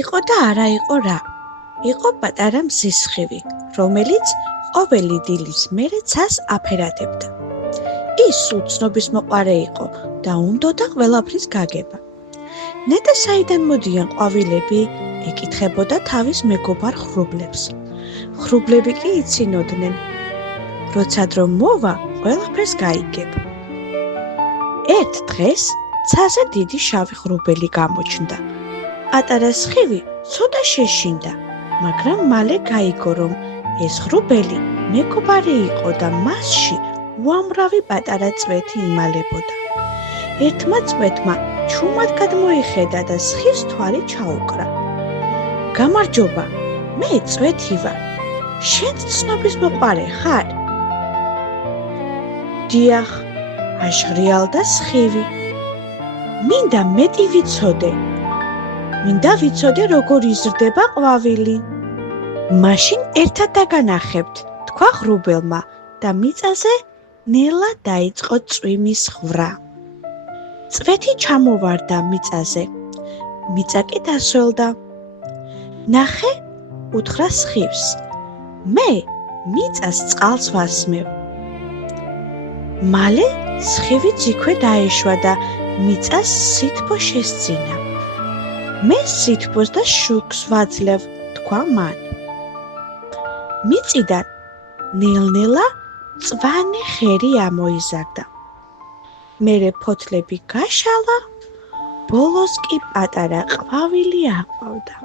იყო და არა იყო რა. იყო პატარა მზისხივი, რომელიც ყოველი დილის მერე ცას აფერადებდა. ის სულ ცნობის მოყარე იყო და უნდოდა ყველაფრის გაგება. ნეტა საიდან მოდიან ყვავილები, ეკითხებოდა თავის მეგობარ ხრუბლებს. ხრუბლები კი იცინოდნენ, როცა დრო მოვა, ყველაფერს გაიგებ. ერთ დღეს ცაზე დიდი შავი ხრუბელი გამოჩნდა. პატარა სხივი ცოტა შეშინდა, მაგრამ მალე გაიგო, რომ ეს ხრუბელი მეგობარი იყო და მასში უამრავი პატარა წვეთი იმალებოდა. ერთმა წვეთმა ჩუმად გადმოიხედა და სხის თვალი ჩაუკრა. გამარჯობა, მე წვეთი ვარ. შენ ცნობის მოყარე ხარ? დიახ, აჟღრიალდა სხივი. მინდა მეტი ვიცოდე. მინდა ვიცოდე, როგორ იზრდება ყვავილი. მაშინ ერთად დაგანახებთ, თქვა ხრუბელმა და მიწაზე ნელა დაიწყო წვიმის ღვვრა. წვეთი ჩამოვარდა მიწაზე. მიწა კი დასველდა. ნახე, უთხრა სხივს. მე მიწას წყალს ვასმევ. მალე სხივი იქვე დაეშვა და მიწას სითბო შესძინა. მე სითბოს და შუქს ვაძლევ, თქვა მან. მიწიდან ნელ-ნელა მწვანე ხერი ამოიზარდა. მერე ფოთლები გაშალა, ბოლოს კი პატარა ყვავილი აყვავდა.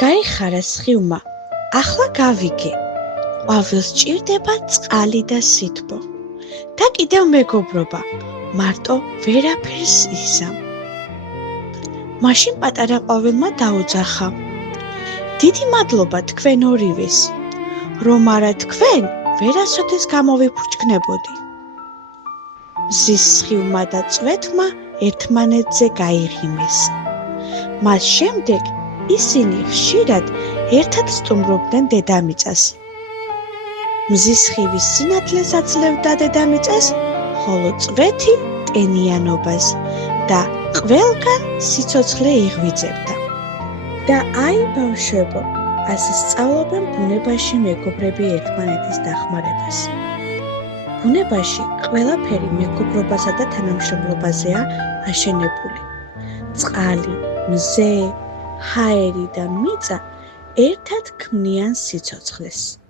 გაიხარა სხივმა, ახლა გავიგე. ყვავილს ჭირდება წყალი და სითბო. და კიდევ მეგობრობა, მარტო ვერაფერს იზამ. მაშინ პატარა ყვავილმა დაუძახა. დიდი მადლობა თქვენ ორივეს. რომ არა თქვენ, ვერასოდეს გამოვიფრჩქნებოდი. მზის სხივმა და წვეთმა ერთმანეთზე გაიღიმეს. მას შემდეგ ისინი ხშირად ერთად სტუმრობდნენ დედამიწას. მზის სხივის სინათლეს აძლევდა დედამიწას, ხოლო წვეთი ტენიანობას და ყველგან სიცოცხლე იღვიძებდა. და აი ბავშვებო, ასე სწავლობენ ბუნებაში მეგობრები ერთმანეთის დახმარებას. ბუნებაში ყველაფერი მეგობრობასა და თანამშრომლობაზეა აშენებული. წყალი, მზე, ჰაერი და მიწა ერთად ქმნიან სიცოცხლეს.